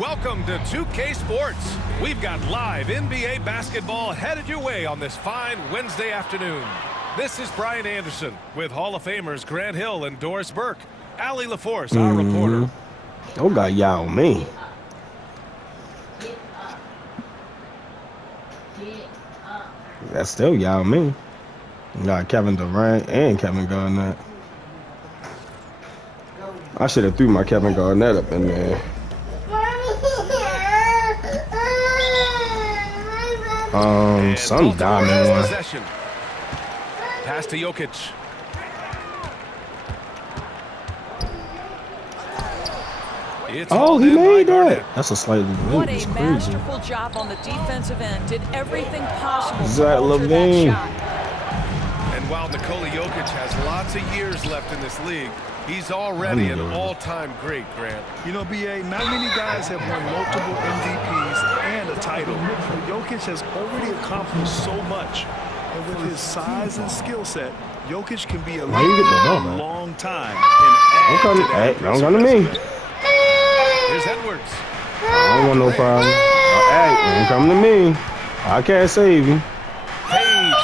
Welcome to 2K Sports. We've got live NBA basketball headed your way on this fine Wednesday afternoon. This is Brian Anderson with Hall of Famers Grant Hill and Doris Burke. Allie LaForce, our reporter. Oh, got Yao Ming. That's still Yao Ming. Got Kevin Durant and Kevin Garnett. I should have threw my Kevin Garnett up in there. Some diamond one. Possession. Pass to Jokic. Oh, he made that. That's a slightly late. What a masterful job on the defensive end. Did everything possible Zach to alter LaVine. that shot. And while Nikola Jokic has lots of years left in this league, he's already an all-time great, Grant. You know, B.A., not many guys have won multiple MVPs and a title. Jokic has already accomplished so much. And with his size and skill set, Jokic can be a leader for a long time. Don't come to me. Here's Edwards. I don't want no problem. Hey, don't come to me. I can't save you. Hayes.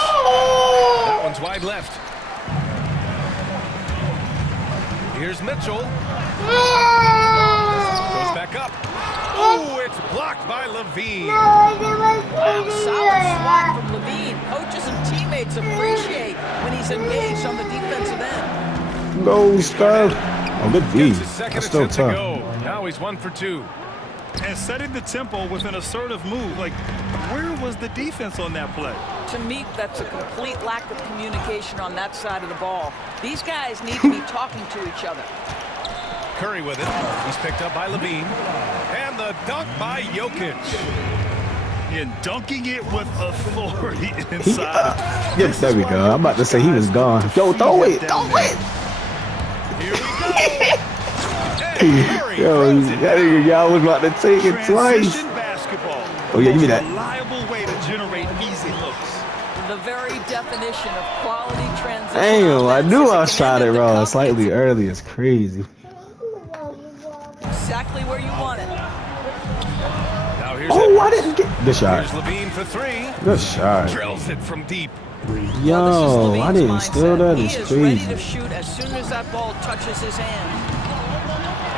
That one's wide left. Here's Mitchell. Goes back up. Oh, it's blocked by LaVine. Wow, solid swat from LaVine. Coaches and teammates appreciate when he's engaged on the defensive end. Go, Steph. Oh, good D. That's still tough. Now he's 1 for 2. And setting the tempo with an assertive move. Like, where was the defense on that play? To me, that's a complete lack of communication on that side of the ball. These guys need to be talking to each other. Curry with it. He's picked up by LaVine. And the dunk by Jokic. And dunking it with authority inside. Yes, there we go. I'm about to say he was gone. Yo, throw it. Throw it. Here we go. Yo, that nigga, y'all was about to take it twice. Basketball. Oh, yeah, give me that. Reliable way to generate easy looks. The very definition of quality transition. Damn, I knew I shot it wrong slightly early. It's crazy. Exactly where you want it. Now here's I didn't get the shot. Here's LaVine for 3. Good shot. Drills it from deep. Yo, I didn't steal that. It's He is ready crazy. to shoot as soon as that ball touches his hand.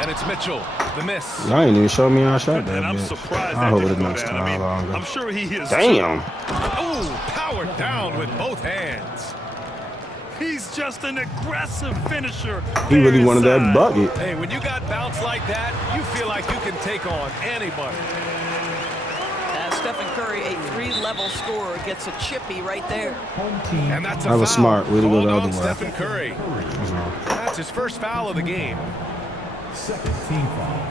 And it's Mitchell. The miss. Y'all ain't even show me how I shot that. And I'm bitch. surprised I'll hold that it didn't go next down. time I mean, longer. I'm sure he is. Damn. Oh, powered down with both hands. He's just an aggressive finisher. He really wanted that bucket. Hey, when you got bounce like that, you feel like you can take on anybody. Stephen Curry, a 3-level scorer, gets a chippy right there. And that's a That was foul. smart. Way to go the Called other on way. Stephen Curry. That's his first foul of the game. Second team foul.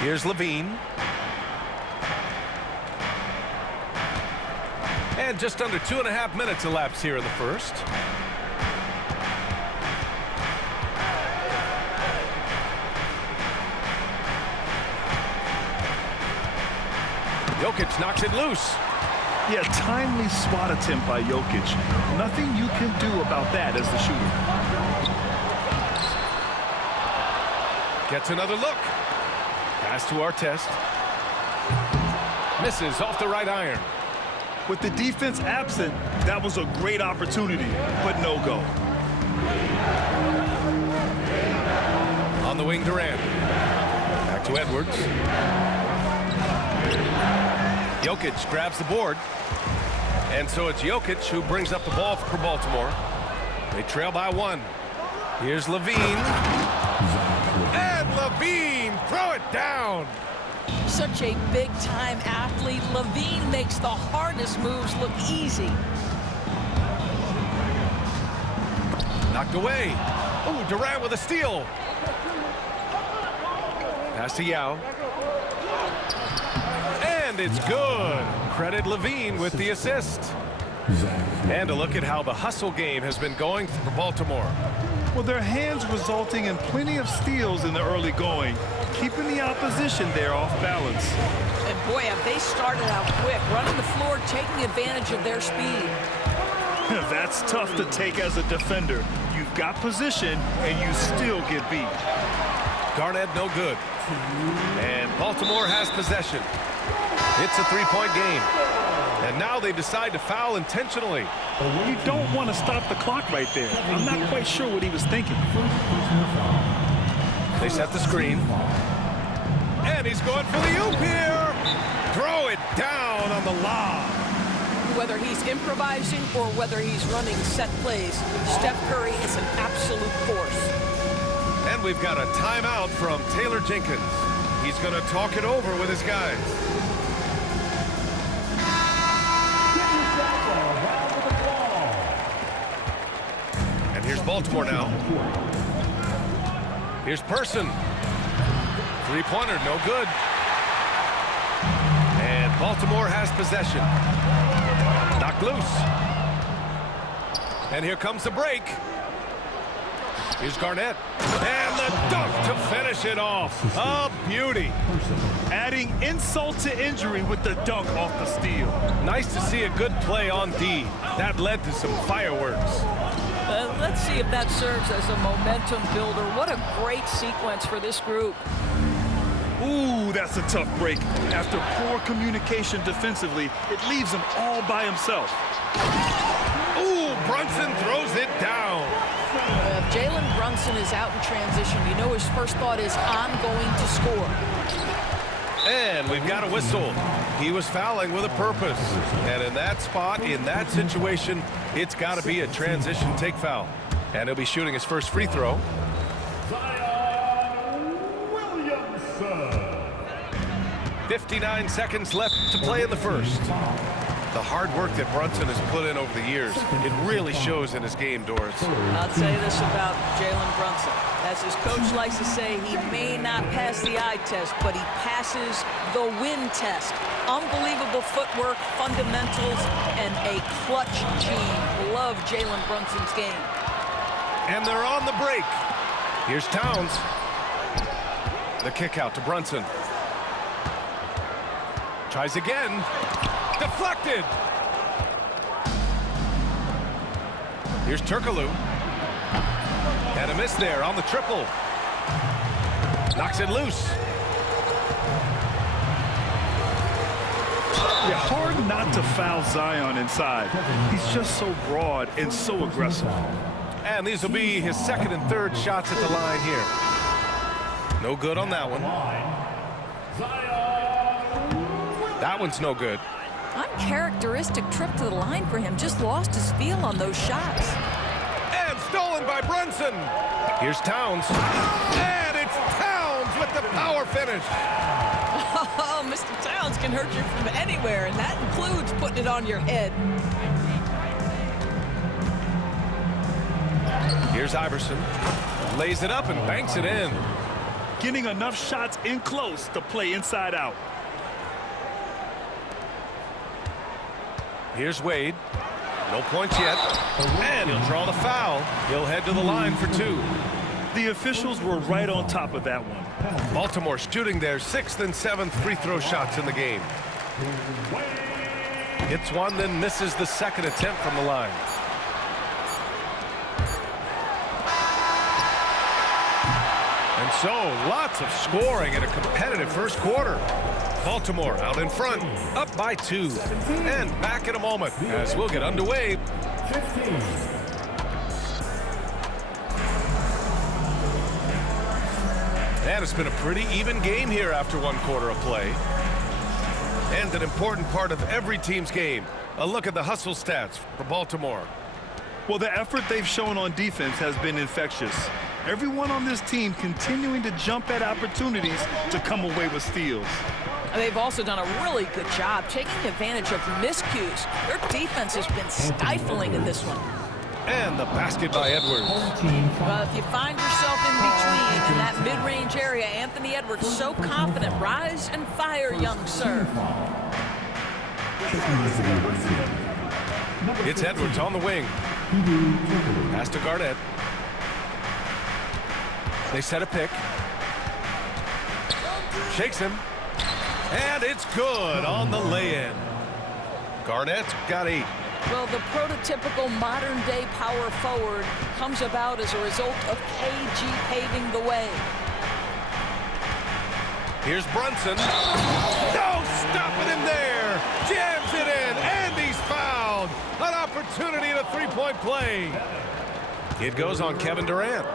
Here's LaVine. And just under 2.5 minutes elapsed here in the first. Jokic knocks it loose. Yeah, timely swat attempt by Jokic. Nothing you can do about that as the shooter. Gets another look. Pass to Artest. Misses off the right iron. With the defense absent, that was a great opportunity, but no go. On the wing, Durant. Back to Edwards. Jokic grabs the board. And so it's Jokic who brings up the ball for Baltimore. They trail by 1. Here's LaVine. And LaVine, throw it down. Such a big-time athlete. LaVine makes the hardest moves look easy. Knocked away. Oh, Durant with a steal. Pass to Yao. And it's good. Credit LaVine with the assist. And a look at how the hustle game has been going for Baltimore. Well, their hands resulting in plenty of steals in the early going, keeping the opposition there off balance. And boy, have they started out quick, running the floor, taking advantage of their speed. That's tough to take as a defender. You've got position, and you still get beat. Garnett, no good. And Baltimore has possession. It's a three-point game. And now they decide to foul intentionally. You don't want to stop the clock right there. I'm not quite sure what he was thinking. They set the screen. And he's going for the oop here. Throw it down on the lob. Whether he's improvising or whether he's running set plays, Steph Curry is an absolute force. And we've got a timeout from Taylor Jenkins. He's going to talk it over with his guys. And here's Baltimore now. Here's Person. Three-pointer, no good. And Baltimore has possession. Knocked loose. And here comes the break. Here's Garnett. And the dunk to finish it off. A beauty. Adding insult to injury with the dunk off the steal. Nice to see a good play on D. That led to some fireworks. Let's see if that serves as a momentum builder. What a great sequence for this group. Ooh, that's a tough break. After poor communication defensively, it leaves him all by himself. Ooh, Brunson throws it down. If Jalen Brunson is out in transition, you know his first thought is, I'm going to score. And we've got a whistle. He was fouling with a purpose. And in that spot, in that situation, it's got to be a transition take foul. And he'll be shooting his first free throw. 59 seconds left to play in the first. The hard work that Brunson has put in over the years, it really shows in his game, Doris. I'll tell you this about Jalen Brunson. As his coach likes to say, he may not pass the eye test, but he passes the win test. Unbelievable footwork, fundamentals, and a clutch gene. Love Jalen Brunson's game. And they're on the break. Here's Towns. The kick out to Brunson. Tries again. Deflected. Here's Turkoglu. And a miss there on the triple. Knocks it loose. Yeah, hard not to foul Zion inside. He's just so broad and so aggressive. And these will be his second and third shots at the line here. No good on that one. That one's no good. Uncharacteristic trip to the line for him. Just lost his feel on those shots. And stolen by Brunson. Here's Towns. And it's Towns with the power finish. Oh, Mr. Towns can hurt you from anywhere, and that includes putting it on your head. Here's Iverson. Lays it up and banks it in. Getting enough shots in close to play inside out. Here's Wade. No points yet. And he'll draw the foul. He'll head to the line for two. The officials were right on top of that one. Baltimore shooting their sixth and seventh free throw shots in the game. Hits one, then misses the second attempt from the line. And so, lots of scoring in a competitive first quarter. Baltimore out in front, up by 2. And back in a moment as we'll get underway. 15. And it's been a pretty even game here after one quarter of play. And an important part of every team's game. A look at the hustle stats for Baltimore. Well, the effort they've shown on defense has been infectious. Everyone on this team continuing to jump at opportunities to come away with steals. They've also done a really good job taking advantage of miscues. Their defense has been stifling in this one. And the basket by Edwards. Well, if you find yourself in between in that mid-range area, Anthony Edwards so confident. Rise and fire, young sir. It's Edwards on the wing. Pass to Garnett. They set a pick. Shakes him. And it's good on the lay-in. Garnett's got 8. Well, the prototypical modern-day power forward comes about as a result of KG paving the way. Here's Brunson. No stopping him there. Jams it in, and he's fouled. An opportunity at a three-point play. It goes on Kevin Durant.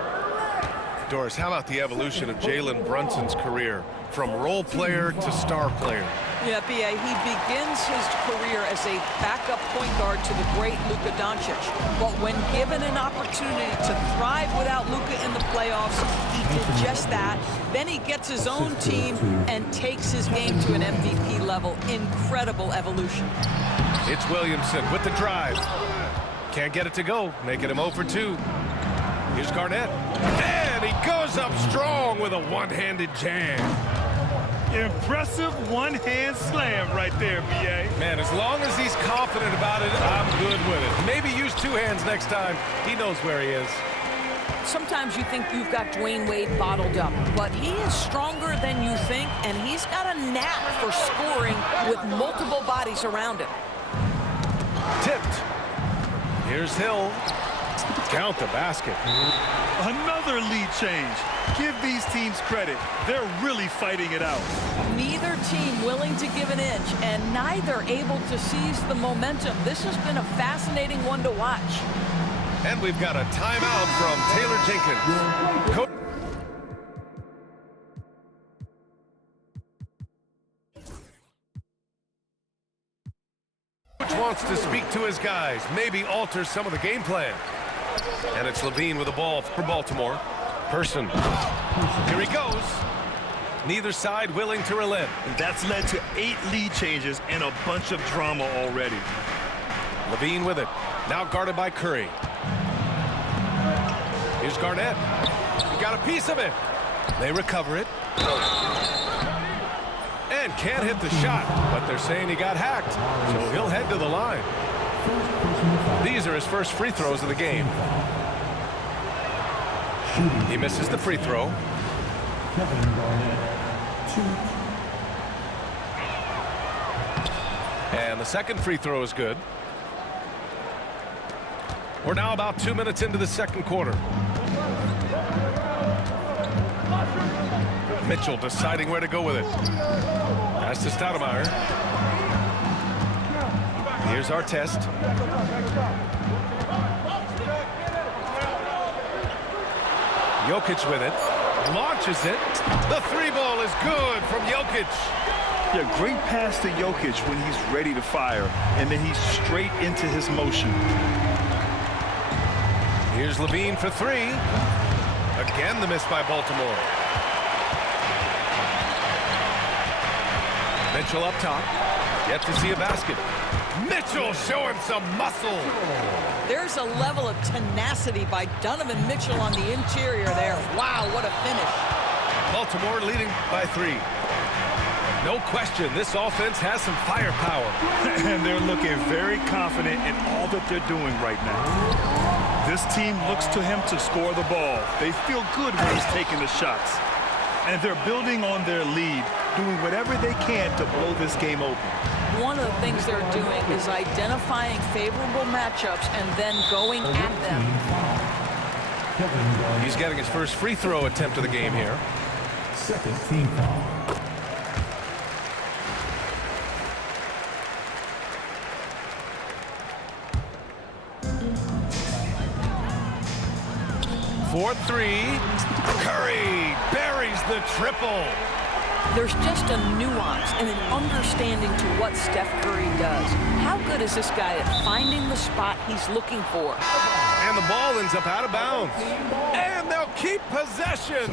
Doris, how about the evolution of Jalen Brunson's career from role player to star player? Yeah, B.A., he begins his career as a backup point guard to the great Luka Doncic. But when given an opportunity to thrive without Luka in the playoffs, he did just that. Then he gets his own team and takes his game to an MVP level. Incredible evolution. It's Williamson with the drive. Can't get it to go, making him 0 for 2. Here's Garnett. And he goes up strong with a one-handed jam. Impressive one-hand slam right there, B.A. Man, as long as he's confident about it, I'm good with it. Maybe use 2 hands next time. He knows where he is. Sometimes you think you've got Dwayne Wade bottled up, but he is stronger than you think, and he's got a knack for scoring with multiple bodies around him. Tipped. Here's Hill. Count the basket. Another lead change. Give these teams credit. They're really fighting it out. Neither team willing to give an inch, and neither able to seize the momentum. This has been a fascinating one to watch. And we've got a timeout from Taylor Jenkins. Coach wants to speak to his guys, maybe alter some of the game plan. And it's Levine with the ball for Baltimore. Person. Here he goes. Neither side willing to relent. And that's led to 8 lead changes and a bunch of drama already. Levine with it. Now guarded by Curry. Here's Garnett. He got a piece of it. They recover it. And can't hit the shot, but they're saying he got hacked, so he'll head to the line. These are his first free throws of the game. He misses the free throw. And the second free throw is good. We're now about 2 minutes into the second quarter. Mitchell deciding where to go with it. Pass to Stoudemire. Here's our test. Jokic with it. Launches it. The 3-ball is good from Jokic. Yeah, great pass to Jokic when he's ready to fire, and then he's straight into his motion. Here's Levine for 3. Again, the miss by Baltimore. Mitchell up top. Yet to see a basket. Mitchell showing some muscle. There's a level of tenacity by Donovan Mitchell on the interior there. Wow, what a finish. Baltimore leading by 3. No question, this offense has some firepower. And they're looking very confident in all that they're doing right now. This team looks to him to score the ball. They feel good when he's taking the shots. And they're building on their lead, doing whatever they can to blow this game open. One of the things they're doing is identifying favorable matchups and then going at them. He's getting his first free throw attempt of the game here. Second team foul. 4-3. Curry buries the triple. There's just a nuance and an understanding to what Steph Curry does. How good is this guy at finding the spot he's looking for? And the ball ends up out of bounds. And they'll keep possession.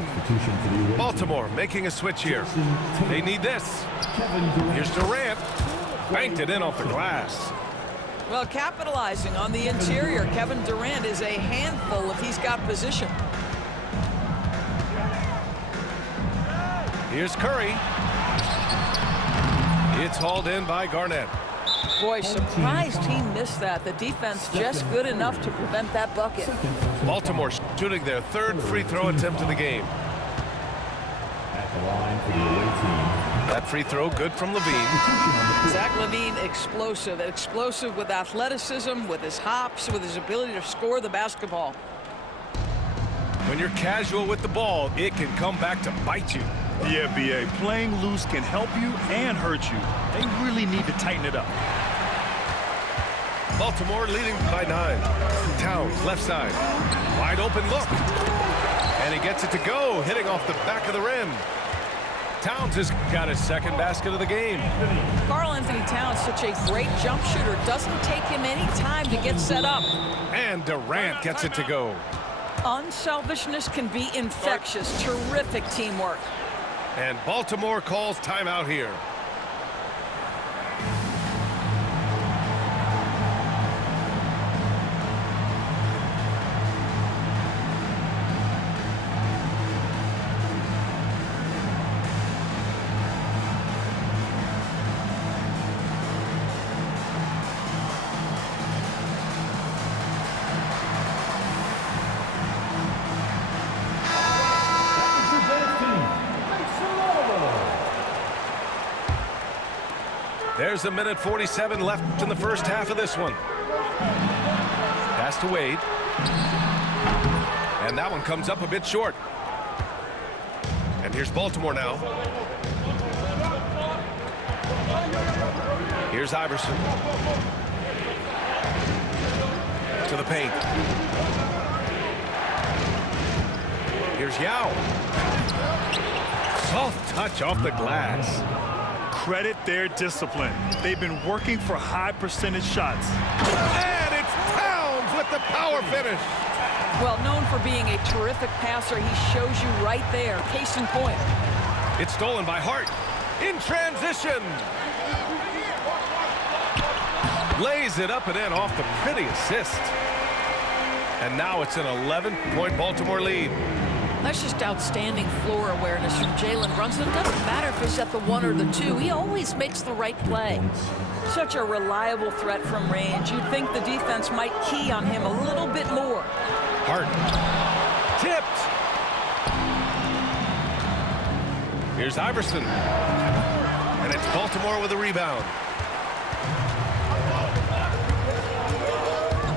Baltimore making a switch here. They need this. Here's Durant. Banked it in off the glass. Well, capitalizing on the interior, Kevin Durant is a handful if he's got position. Here's Curry. It's hauled in by Garnett. Boy, surprised he missed that. The defense just good enough to prevent that bucket. Baltimore shooting their third free throw attempt of the game. At the line for the away team. That free throw good from Levine. Zach LaVine, explosive with athleticism, with his hops, with his ability to score the basketball. When you're casual with the ball, it can come back to bite you. Yeah, B.A. Playing loose can help you and hurt you. They really need to tighten it up. Baltimore leading by 9. Towns, left side. Wide open look. And he gets it to go, hitting off the back of the rim. Towns has got his second basket of the game. Karl Anthony Towns, such a great jump shooter. Doesn't take him any time to get set up. And Durant gets it to go. Unselfishness can be infectious. Terrific teamwork. And Baltimore calls timeout here. There's a minute 47 left in the first half of this one. Pass to Wade. And that one comes up a bit short. And here's Baltimore now. Here's Iverson. To the paint. Here's Yao. Soft touch off the glass. Credit their discipline. They've been working for high percentage shots. And it's Towns with the power finish. Well, known for being a terrific passer, he shows you right there. Case in point. It's stolen by Hart. In transition. Lays it up and in off the pretty assist. And now it's an 11-point Baltimore lead. That's just outstanding floor awareness from Jalen Brunson. It doesn't matter if it's at the 1 or the 2. He always makes the right play. Such a reliable threat from range. You'd think the defense might key on him a little bit more. Hart. Tipped. Here's Iverson. And it's Baltimore with a rebound.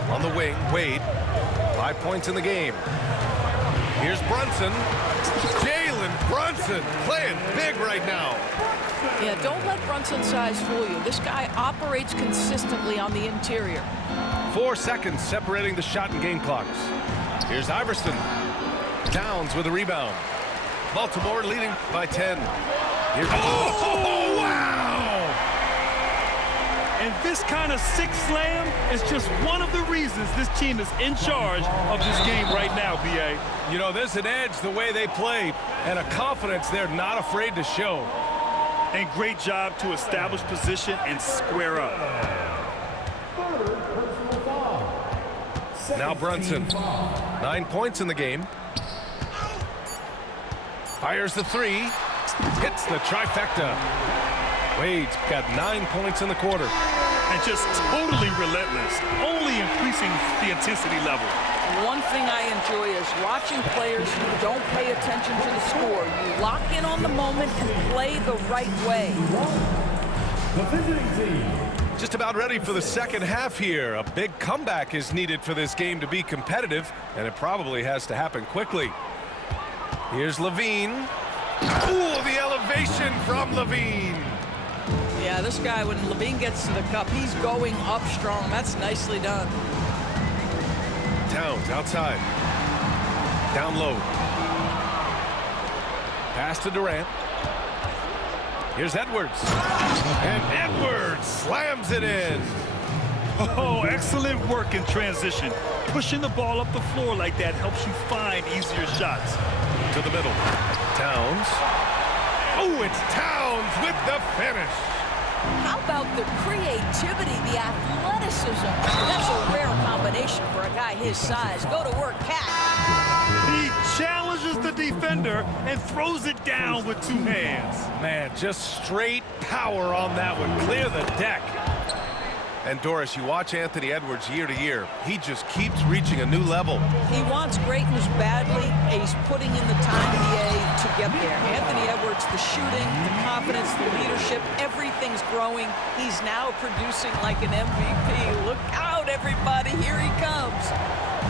On the wing, Wade. 5 points in the game. Here's Brunson. Jalen Brunson playing big right now. Yeah, don't let Brunson's size fool you. This guy operates consistently on the interior. 4 seconds separating the shot and game clocks. Here's Iverson. Towns with a rebound. Baltimore leading by 10. Here's oh, wow! And this kind of sick slam is just one of the reasons this team is in charge of this game right now, B.A. You know, there's an edge the way they play and a confidence they're not afraid to show. And great job to establish position and square up. Now Brunson. 9 points in the game. Fires the 3. Hits the trifecta. Wade's got 9 points in the quarter. And just totally relentless, only increasing the intensity level. One thing I enjoy is watching players who don't pay attention to the score. You lock in on the moment and play the right way. The visiting team. Just about ready for the second half here. A big comeback is needed for this game to be competitive, and it probably has to happen quickly. Here's Levine. Ooh, the elevation from Levine. Yeah, this guy, when Levine gets to the cup, he's going up strong. That's nicely done. Towns outside. Down low. Pass to Durant. Here's Edwards. And Edwards slams it in. Oh, excellent work in transition. Pushing the ball up the floor like that helps you find easier shots. To the middle. Towns. Oh, it's Towns with the finish. How about the creativity, the athleticism? That's a rare combination for a guy his size. Go to work, Cat. He challenges the defender and throws it down with 2 hands. Man, just straight power on that one. Clear the deck. And Doris, you watch Anthony Edwards year to year. He just keeps reaching a new level. He wants greatness badly, and he's putting in the time in the A to get there. Anthony Edwards, the shooting, the confidence, the leadership, everything's growing. He's now producing like an MVP. Look out, everybody. Here he comes.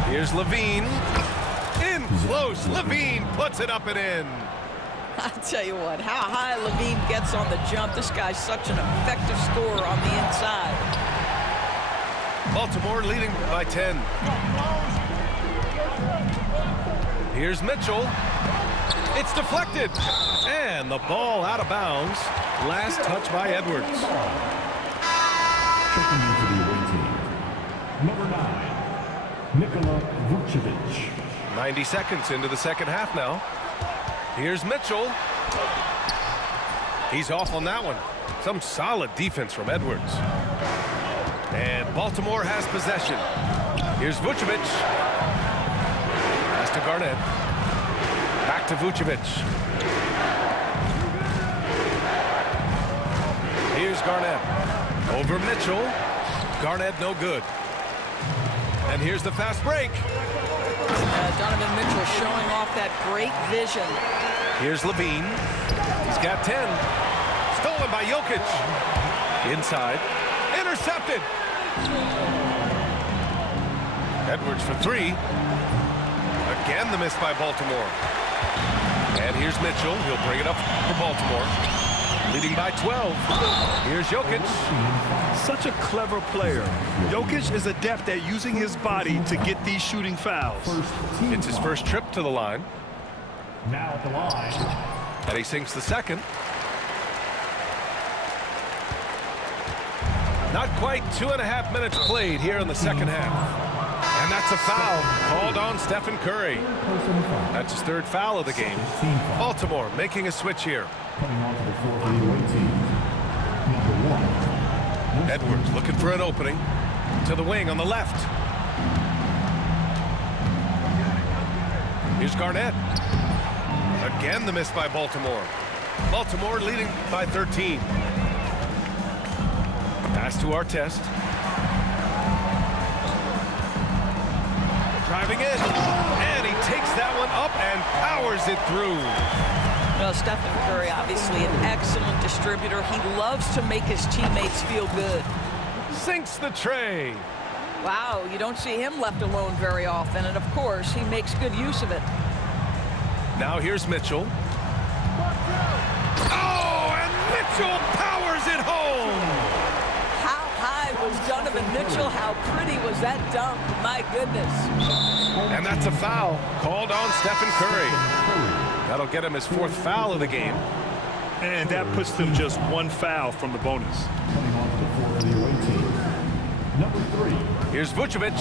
Here's Levine. In close. Levine puts it up and in. I tell you what, how high Levine gets on the jump. This guy's such an effective scorer on the inside. Baltimore leading by 10. Here's Mitchell. It's deflected. And the ball out of bounds. Last touch by Edwards. Checking into the away team. Number 9, Nikola Vucevic. 90 seconds into the second half now. Here's Mitchell. He's off on that one. Some solid defense from Edwards. And Baltimore has possession. Here's Vucevic. Pass to Garnett. Back to Vucevic. Here's Garnett. Over Mitchell. Garnett no good. And here's the fast break. Donovan Mitchell showing off that great vision. Here's Levine. He's got 10. Stolen by Jokic. Inside. Intercepted. Edwards for 3. Again the miss by Baltimore. And here's Mitchell. He'll bring it up for Baltimore. Leading by 12. Here's Jokic. Such a clever player. Jokic is adept at using his body to get these shooting fouls. It's his first trip to the line. Now at the line. And he sinks the second. Not quite 2.5 minutes played here in the second half. And that's a foul called on Stephen Curry. That's his third foul of the game. Baltimore making a switch here. Coming onto the floor for the away team. Number 1. Edwards looking for an opening to the wing on the left. Here's Garnett. Again the miss by Baltimore. Baltimore leading by 13. Pass to Artest. Driving in. And he takes that one up and powers it through. Well, Stephen Curry, obviously an excellent distributor. He loves to make his teammates feel good. Sinks the tray. Wow, you don't see him left alone very often, and of course, he makes good use of it. Now here's Mitchell. Oh, and Mitchell powers it home. How high was Donovan Mitchell? How pretty was that dunk? My goodness. And that's a foul called on Stephen Curry. That'll get him his 4th foul of the game. And that puts them just 1 foul from the bonus. Coming onto the floor for the away team. Number 3. Here's Vucevic.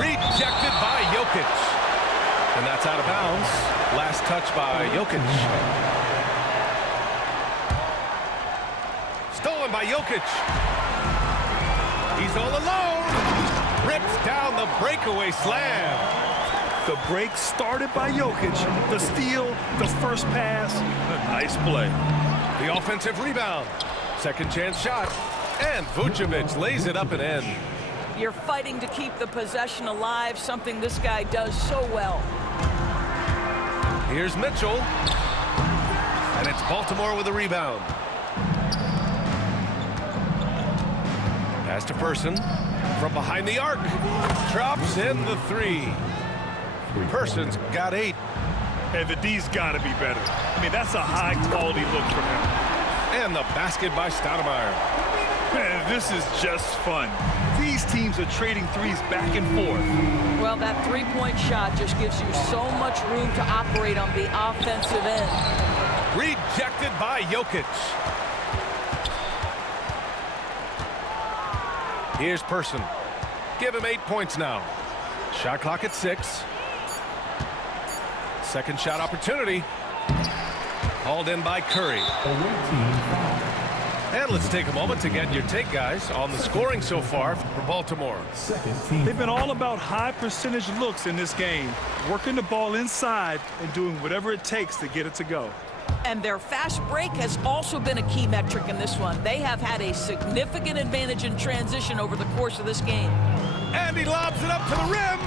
Rejected by Jokic. And that's out of bounds. Last touch by Jokic. Stolen by Jokic. He's all alone. Rips down the breakaway slam. The break started by Jokic. The steal, the first pass. A nice play. The offensive rebound. Second chance shot. And Vucevic lays it up and in. You're fighting to keep the possession alive, something this guy does so well. Here's Mitchell. And it's Baltimore with a rebound. Pass to Person. From behind the arc. Drops in the 3. Person's got 8. And the D's got to be better. I mean, that's a high-quality look from him. And the basket by Stoudemire. Man, this is just fun. These teams are trading threes back and forth. Well, that three-point shot just gives you so much room to operate on the offensive end. Rejected by Jokic. Here's Person. Give him 8 points now. Shot clock at 6. Second shot opportunity. Hauled in by Curry. And let's take a moment to get your take, guys, on the scoring so far for Baltimore. They've been all about high percentage looks in this game, working the ball inside and doing whatever it takes to get it to go. And their fast break has also been a key metric in this one. They have had a significant advantage in transition over the course of this game. And he lobs it up to the rim.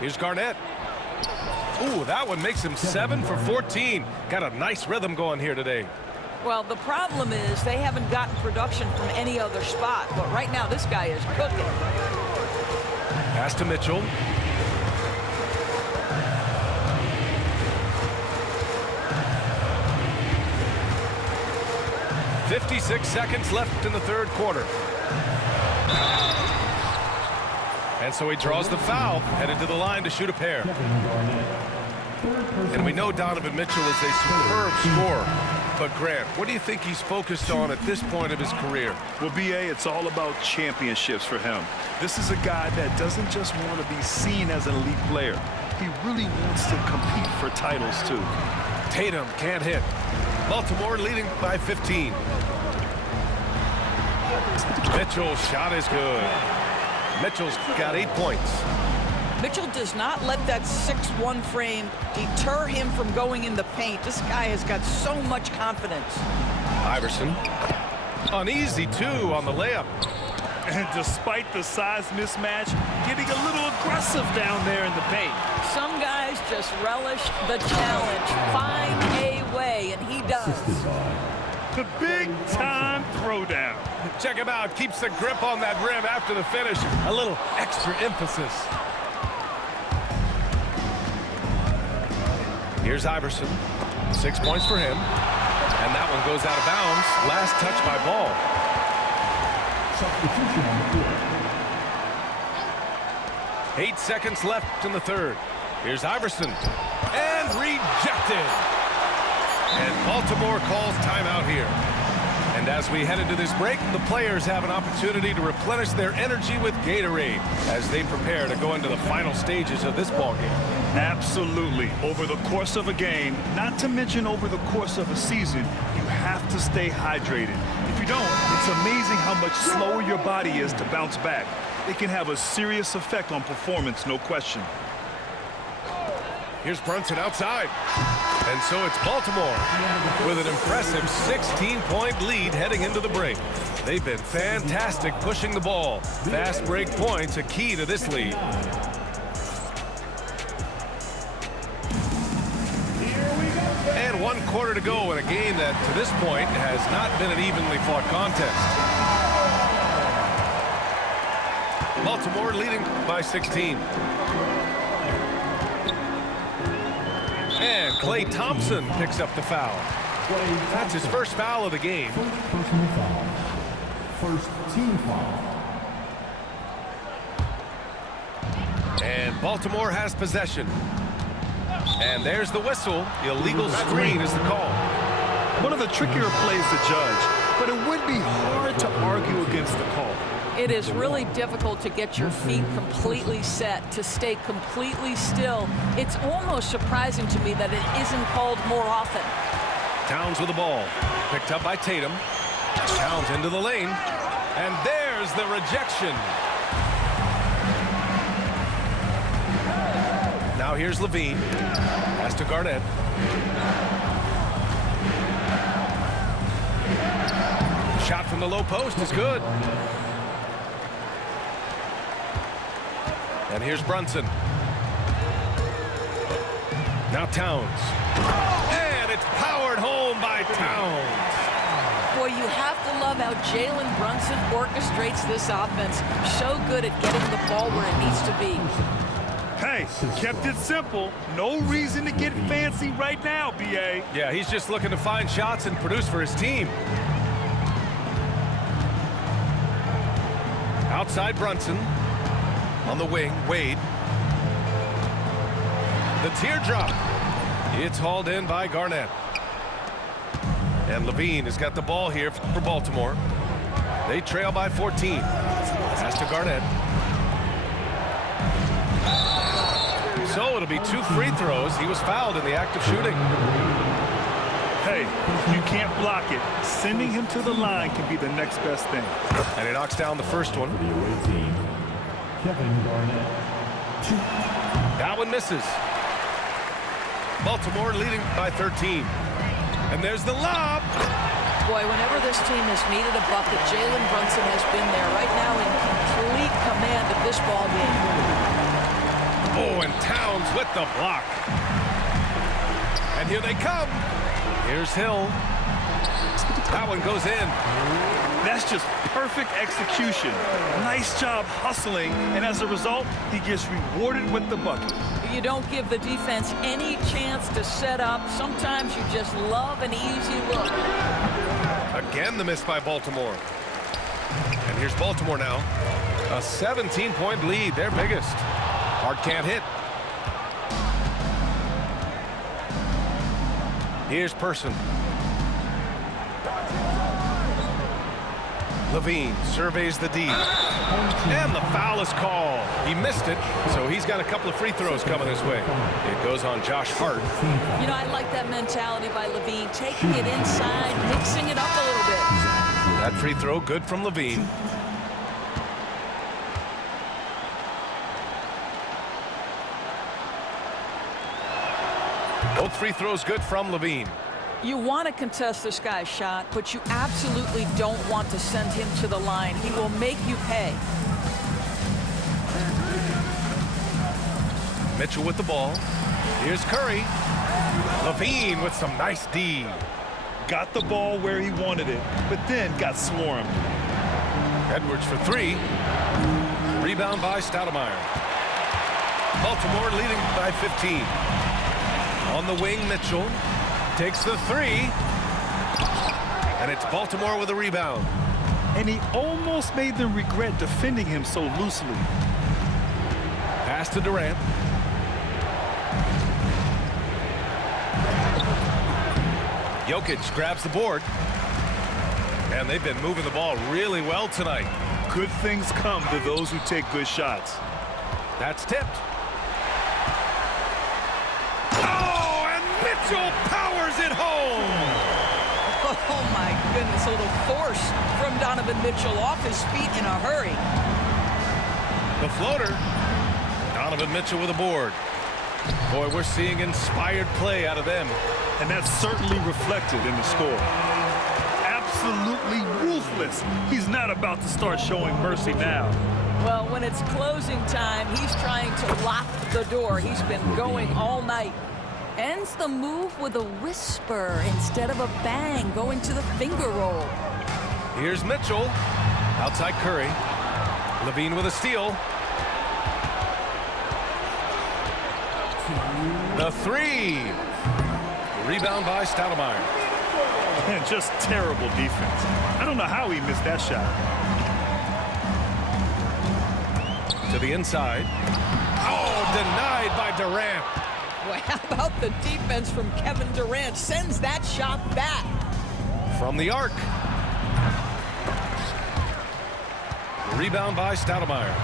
Here's Garnett. Ooh, that one makes him 7 for 14. Got a nice rhythm going here today. Well, the problem is they haven't gotten production from any other spot. But right now, this guy is cooking. Pass to Mitchell. .56 seconds left in the third quarter. And so he draws the foul, headed to the line to shoot a pair. And we know Donovan Mitchell is a superb scorer. But Grant, what do you think he's focused on at this point of his career? Well, B.A., it's all about championships for him. This is a guy that doesn't just want to be seen as an elite player. He really wants to compete for titles, too. Tatum can't hit. Baltimore leading by 15. Mitchell's shot is good. Mitchell's got 8 points. Mitchell does not let that 6'1" frame deter him from going in the paint. This guy has got so much confidence. Iverson. Uneasy, too, on the layup. And despite the size mismatch, getting a little aggressive down there in the paint. Some guys just relish the challenge. Find a way, and he does. The big-time throwdown. Check him out. Keeps the grip on that rim after the finish. A little extra emphasis. Here's Iverson. 6 points for him. And that one goes out of bounds. Last touch by Ball. Substitution on the court. 8 seconds left in the third. Here's Iverson. And rejected. And Baltimore calls timeout here. And as we head into this break, the players have an opportunity to replenish their energy with Gatorade as they prepare to go into the final stages of this ballgame. Absolutely. Over the course of a game, not to mention over the course of a season, you have to stay hydrated. If you don't, it's amazing how much slower your body is to bounce back. It can have a serious effect on performance, no question. Here's Brunson outside. And so it's Baltimore with an impressive 16-point lead heading into the break. They've been fantastic pushing the ball. Fast break points a key to this lead. And 1 quarter to go in a game that, to this point, has not been an evenly fought contest. Baltimore leading by 16. And Klay Thompson picks up the foul. That's his first foul of the game. First personal foul. First team foul. And Baltimore has possession. And there's the whistle. Illegal screen is the call. One of the trickier plays to judge, but it would be hard to argue against the call. It is really difficult to get your feet completely set, to stay completely still. It's almost surprising to me that it isn't called more often. Towns with the ball. Picked up by Tatum. Towns into the lane. And there's the rejection. Now here's Levine. Pass to Garnett. Shot from the low post is good. And here's Brunson. Now Towns. And it's powered home by Towns. Boy, you have to love how Jalen Brunson orchestrates this offense. So good at getting the ball where it needs to be. Hey, kept it simple. No reason to get fancy right now, B.A. Yeah, he's just looking to find shots and produce for his team. Outside Brunson. On the wing, Wade. The teardrop. It's hauled in by Garnett. And Levine has got the ball here for Baltimore. They trail by 14. Pass to Garnett. So it'll be 2 free throws. He was fouled in the act of shooting. Hey, you can't block it. Sending him to the line can be the next best thing. And he knocks down the first one. For the away team, Kevin Garnett. 2. That one misses. Baltimore leading by 13. And there's the lob. Boy, whenever this team has needed a bucket, Jalen Brunson has been there right now in complete command of this ball game. Oh, and Towns with the block. And here they come. Here's Hill. That one goes in. That's just perfect execution. Nice job hustling, and as a result, he gets rewarded with the bucket. You don't give the defense any chance to set up. Sometimes you just love an easy look. Again, the miss by Baltimore. And here's Baltimore now. A 17-point lead, their biggest. Hart can't hit. Here's Person. Levine surveys the D. And the foul is called. He missed it, so he's got a couple of free throws coming his way. It goes on Josh Hart. You know, I like that mentality by Levine, taking it inside, mixing it up a little bit. That free throw good from Levine. Both free throws good from Levine. You want to contest this guy's shot, but you absolutely don't want to send him to the line. He will make you pay. Mitchell with the ball. Here's Curry. Levine with some nice D. Got the ball where he wanted it, but then got swarmed. Edwards for three. Rebound by Stoudemire. Baltimore leading by 15. On the wing, Mitchell takes the three. And it's Baltimore with a rebound. And he almost made them regret defending him so loosely. Pass to Durant. Jokic grabs the board. And they've been moving the ball really well tonight. Good things come to those who take good shots. That's tipped. Oh, and Mitchell powers it home. Oh, my goodness. A little force from Donovan Mitchell off his feet in a hurry. The floater. Donovan Mitchell with a board. Boy, we're seeing inspired play out of them. And that's certainly reflected in the score. Absolutely ruthless. He's not about to start showing mercy now. Well, when it's closing time, he's trying to lock the door. He's been going all night. Ends the move with a whisper instead of a bang, going to the finger roll. Here's Mitchell. Outside Curry. Levine with a steal. The three. Rebound by Stoudemire. And just terrible defense. I don't know how he missed that shot. To the inside. Oh, denied by Durant. Well, how about the defense from Kevin Durant? Sends that shot back. From the arc. Rebound by Stoudemire.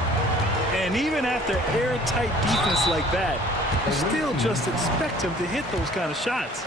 And even after airtight defense like that, you still just expect him to hit those kind of shots.